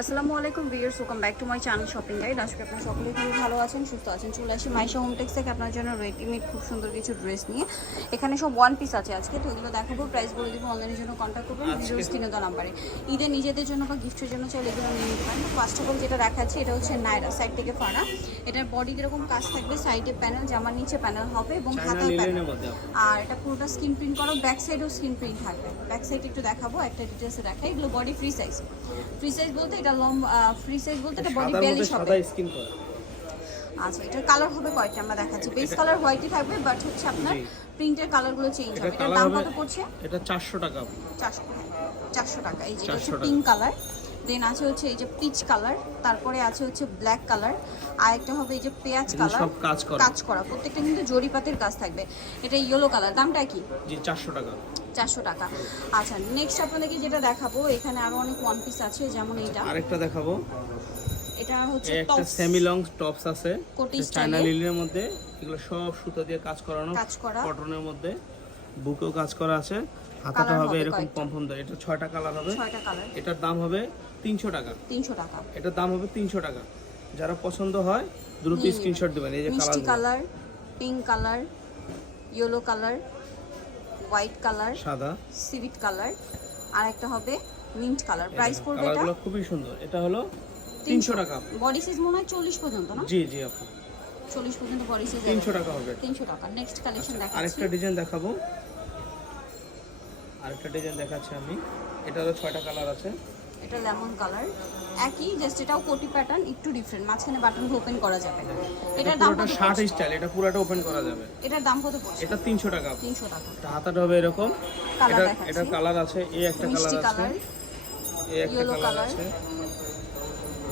আসসালামু আলাইকুম viewers welcome back to my channel shopping guide আজকে আপনারা সকলেই খুবই ভালো আছেন সুস্থ আছেন। চলে আসি মাইশা হোমটেক্স থেকে আপনার জন্য রেডিমেড খুব সুন্দর কিছু ড্রেস নিয়ে। এখানে সব ওয়ান পিস আছে আজকে তো এগুলো দেখাবো প্রাইস বলে দিব অনলাইনের জন্য কন্ট্যাক্ট করবেন ভিডিওর স্ক্রিনে দেওয়া নাম্বারে ঈদের নিজেদের জন্য বা গিফটের জন্য চাইলে এগুলো নিয়ে নিতে পারেন। ফার্স্ট অফ অল যেটা দেখাচ্ছি এটা হচ্ছে নাইরা সাইড থেকে ফাড়া। এটার বডি যেরকম কাজ থাকবে সাইডে প্যানেল জামার নিচে প্যানেল হবে এবং হাতায় প্যানেল আর এটা পুরোটা স্ক্রিন প্রিন্ট করা ব্যাক সাইডেও স্ক্রিন প্রিন্ট থাকবে। ব্যাক সাইড একটু দেখাবো একটা ডিটেলসে দেখাই। এগুলো body free size free size বলতে এটা লম ফ্রি সাইজ বলতে এটা বডি হবে সাদা স্কিন করা। আচ্ছা এটার কালার হবে কয়টা আমরা দেখাচ্ছি। বেস কালার হোয়াইটই থাকবে বাট হচ্ছে আপনার। প্রিন্টের কালারগুলো চেঞ্জ হবে। এটার দাম কত পড়ছে? এটা 400 টাকা। চারশো চারশো টাকা। এই যে এটা 400। পিঙ্ক কালার দেন আছে হচ্ছে এই যে পিচ কালার তারপরে আছে হচ্ছে ব্ল্যাক কালার আর একটা হবে এই যে পেঁয়াজ কালার সব কাজ করা। কাজ করা। প্রত্যেকটা কিন্তু জরিপাতের কাজ থাকবে। এটা ইয়েলো কালার দামটা কি? জি 400 টাকা। চারশো টাকা। আচ্ছা নেক্সট আপনাদেরকে যেটা দেখাবো এখানে আরও অনেক ওয়ান পিস আছে যেমন এইটা। আরেকটা দেখাবো। এটা হচ্ছে একটা সেমি লং টপস আছে। চায়না স্টাইলে মধ্যে। এগুলো সব সুতা দিয়ে কাজ করানো। কাজ করা। কটনের মধ্যে। বুকেও কাজ করা আছে। হাতাটা হবে হবে এরকম কয়েকটা। পম্পম দেয়। এটা ছয়টা কালার হবে। এটার দাম হবে 300 টাকা। তিনশো টাকা। এটার দাম হবে 300 টাকা। যারা পছন্দ হয় দ্রুত স্ক্রিনশট দিবেন। এই যে colour pink colour yellow colour white colour সাদা। সিভিট কালার আর একটা হবে মিন্ট কালার। প্রাইস পড়বে এটা কালারগুলো খুবই সুন্দর। এটা হলো 300 টাকা। বডি সাইজ মনে হয় চল্লিশ পর্যন্ত না? জি জি আপু। চল্লিশ পর্যন্ত বডি সাইজ 300 টাকা হবে। তিনশো টাকা। নেক্সট কালেকশন দেখাচ্ছি। আরেকটা ডিজাইন দেখাবো। আরেকটা ডিজাইন দেখাচ্ছি আমি। এটা হলো 6টা কালার আছে। এটা লেমন কালার একই জাস্ট এটাও কোটি প্যাটার্ন একটু ডিফারেন্ট মাঝখানে বাটন ওপেন করা যাবে। এটার দাম পুরোটা শার্ট স্টাইল এটা পুরোটা ওপেন করা যাবে। এটার দাম কত পড়ছে? এটা তিনশো টাকা। তিনশো টাকা। এটা হাতাটা হবে এরকম। কালার এটা দেখাচ্ছি। এটা কালার আছে এই একটা কালার আছে। কালার এই একটা কালার আছে।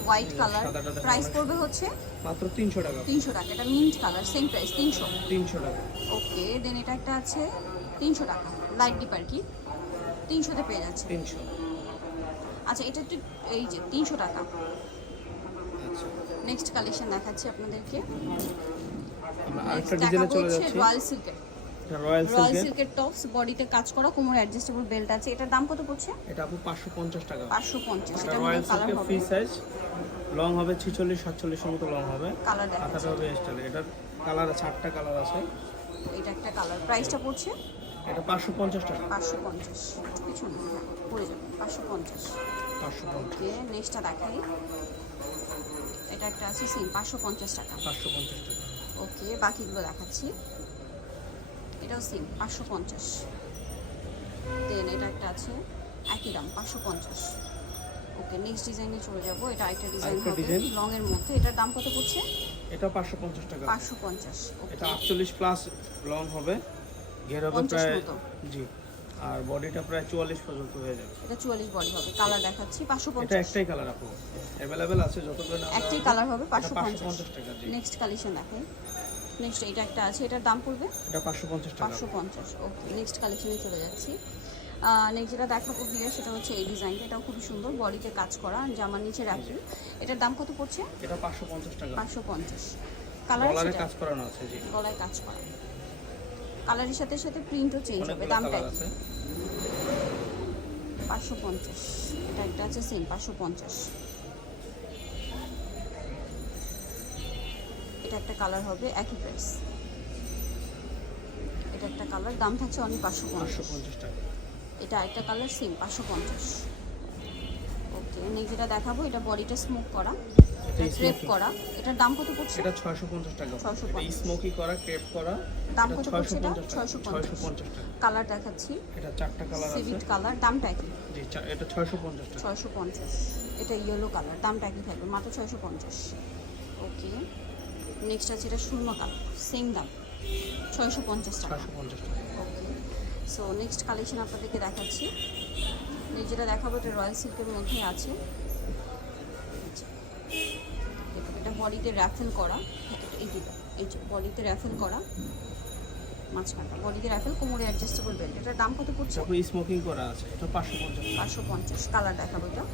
হোয়াইট কালার প্রাইস পড়বে হচ্ছে? মাত্র তিনশো টাকা। তিনশো টাকা। এটা মিন্ট কালার সেম প্রাইস তিনশো। তিনশো টাকা। ওকে দেন এটা একটা আছে তিনশো টাকা। লাইট ডিপ আর কি তিনশোতে পেয়ে যাচ্ছে। তিনশো। আচ্ছা এটা একটু এই যে তিনশো টাকা। আচ্ছা। নেক্সট কালেকশন দেখাচ্ছি আপনাদেরকে। রয়্যাল সিল্কের রয়্যাল সিল্কের টপস বডিতে কাজ করা কোমরে অ্যাডজাস্টেবল বেল্ট আছে। এটার দাম কত পড়ছে? এটা আপু টাকা। পাঁচশো পঞ্চাশ এটা রয়্যাল কালার সিল্কের ফ্রি সাইজ লং হবে। মতো লং হবে। কালার দেখাচ্ছি। হবে স্টাইল এটার কালার আছে কালার আছে। এটা একটা কালার প্রাইসটা পড়ছে? এটা পাঁচশো পঞ্চাশ টাকা। পাঁচশো পঞ্চাশ। কিছু না। পড়ে যাবে। পাঁচশো পঞ্চাশ। পাঁচশো ওকে নেক্সটটা দেখাই। এটা একটা আছে সেম পাঁচশো পঞ্চাশ টাকা। পাঁচশো পঞ্চাশ টাকা। ওকে বাকিগুলো দেখাচ্ছি। এটাও সেম পাঁচশো পঞ্চাশ। দেন এটা একটা আছে একই দাম পাঁচশো পঞ্চাশ। ওকে নেক্সট ডিজাইনে চলে যাব। এটা আরেকটা ডিজাইন হবে লং এর মধ্যে। এটার দাম কত পড়ছে? এটা পাঁচশো পঞ্চাশ টাকা। পাঁচশো পঞ্চাশ ওকে। এটা আটচল্লিশ প্লাস লং হবে। ঘের হবে প্রায় জি আর বডিটা প্রায় চুয়াল্লিশ পর্যন্ত হয়ে যাবে। এটা চুয়াল্লিশ বডি হবে কালার দেখাচ্ছি পাঁচশো এটা একটাই কালার আপু অ্যাভেলেবেল আছে যতগুলো না একটাই কালার হবে পাঁচশো পাঁচশো পঞ্চাশ পঞ্চাশ টাকা জি। নেক্সট কালেকশন দেখাই নেক্সট এটা একটা আছে এটার দাম পড়বে? এটা পাঁচশো পঞ্চাশ টাকা। পাঁচশো পঞ্চাশ ওকে নেক্সট কালেকশনে চলে যাচ্ছি। নেক্সট যেটা দেখাবো বিয়ে সেটা হচ্ছে এই ডিজাইনটা এটাও খুবই সুন্দর বডিতে কাজ করা জামার নিচে রাখি এটার দাম কত পড়ছে? এটা পাঁচশো পঞ্চাশ টাকা। পাঁচশো পঞ্চাশ। কালার কাজ করানো আছে জি। গলায় কাজ করা। কালারের সাথে সাথে প্রিন্টও চেঞ্জ হবে দামটা পাঁচশো পঞ্চাশ এটা একটা আছে সেম পাঁচশো পঞ্চাশ। এটা একটা কালার হবে একই প্রাইস এটা একটা কালার দাম থাকছে অনলি পাঁচশো পঞ্চাশ। এটা একটা কালার সেম পাঁচশো পঞ্চাশ। নেক্সট যেটা দেখাবো এটা বডিটা স্মোক করা ক্রেপ করা। এটার দাম কত পড়ছে? এটা ছয়শো পঞ্চাশ টাকা। 650 স্মোকি করা ক্রেপ করা দাম কত পড়ছে এটা? পঞ্চাশ টাকা। কালার দেখাচ্ছি। এটা চারটা কালার আছে। সিভিট কালার দামটা একই জি এটা ছয়শো পঞ্চাশ টাকা। ছয়শো পঞ্চাশ। এটা ইয়েলো কালার দামটা একই থাকবে? মাত্র ছয়শো পঞ্চাশ। ওকে নেক্সট আছে এটা শূন্য কালার সেম দাম। ছয়শো পঞ্চাশ টাকা। ছয়শো পঞ্চাশ টাকা। ওকে সো নেক্সট কালেকশন আপনাদেরকে দেখাচ্ছি। যেটা দেখাবো এটা রয়্যাল সিল্কের মধ্যে আছে। এটা বডিতে র্যাফেল করা। এই যে এই যে বডিতে র্যাফেল করা। মাঝখানটা। বডিতে র্যাফেল কোমরে অ্যাডজাস্টেবল বেল্ট এটার দাম কত পড়ছে? তারপর স্মোকিং করা আছে। এটা পাঁচশো পঞ্চাশ। পাঁচশো পঞ্চাশ। কালার দেখাবো এটা।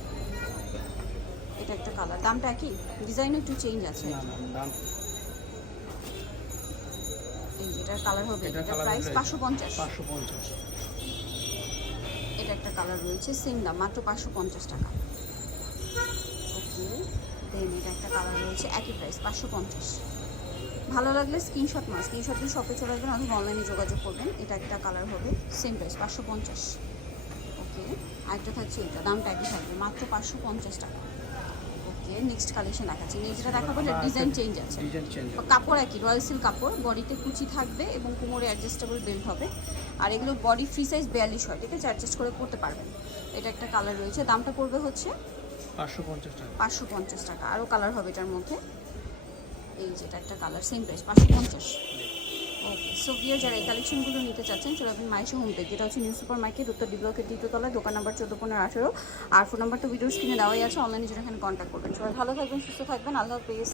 এটা একটা কালার দামটা কি ডিজাইন একটু চেঞ্জ আছে। না না দাম এই যেটার কালার হবে। এটা প্রাইস হবে পাঁচশো পঞ্চাশ। পাঁচশো পঞ্চাশ। এটা একটা কালার রয়েছে সেম দাম মাত্র পাঁচশো পঞ্চাশ টাকা। ওকে দেন এটা একটা কালার রয়েছে একই প্রাইস পাঁচশো পঞ্চাশ। ভালো লাগলে স্ক্রিনশট মাস স্ক্রিনশট দিয়ে শপে চলে আসবেন অথবা অনলাইনে যোগাযোগ করবেন এটা একটা কালার হবে সেম প্রাইস পাঁচশো পঞ্চাশ। ওকে আরেকটা থাকছে এটা দামটা একই থাকবে মাত্র পাঁচশো পঞ্চাশ টাকা। ওকে নেক্সট কালেকশন দেখাচ্ছি নেক্সটটা দেখাবো এটা ডিজাইন চেঞ্জ আছে। কাপড় একই রয়্যাল সিল্ক কাপড় বডিতে কুচি থাকবে এবং কোমরে অ্যাডজাস্টেবল বেল্ট হবে। আর এগুলো বডি ফ্রি সাইজ বিয়াল্লিশ হয় ঠিক আছে? অ্যাডজাস্ট করে করতে পারবেন। এটা একটা কালার রয়েছে। দামটা পড়বে হচ্ছে পাঁচশো পঞ্চাশ টাকা। পাঁচশো পঞ্চাশ টাকা। আরও কালার হবে এটার মধ্যে। এই যেটা একটা কালার সেম প্রাইস পাঁচশো পঞ্চাশ। ওকে সো গিয়ে যারা এই কালেকশনগুলো নিতে চাচ্ছেন চলে আসবেন মাইশো হোম টেক যেটা হচ্ছে নিউ সুপার মার্কেট উত্তর ডিব্লকের দ্বিতীয়তলায় দোকান নাম্বার চোদ্দ পনেরো আঠেরো। আর ফোন নাম্বার তো ভিডিও স্ক্রিনে দেওয়াই আছে অনলাইনে যেটা এখানে কন্ট্যাক্ট করবেন। সবাই ভালো থাকবেন সুস্থ থাকবেন। আল্লাহ হাফেজ।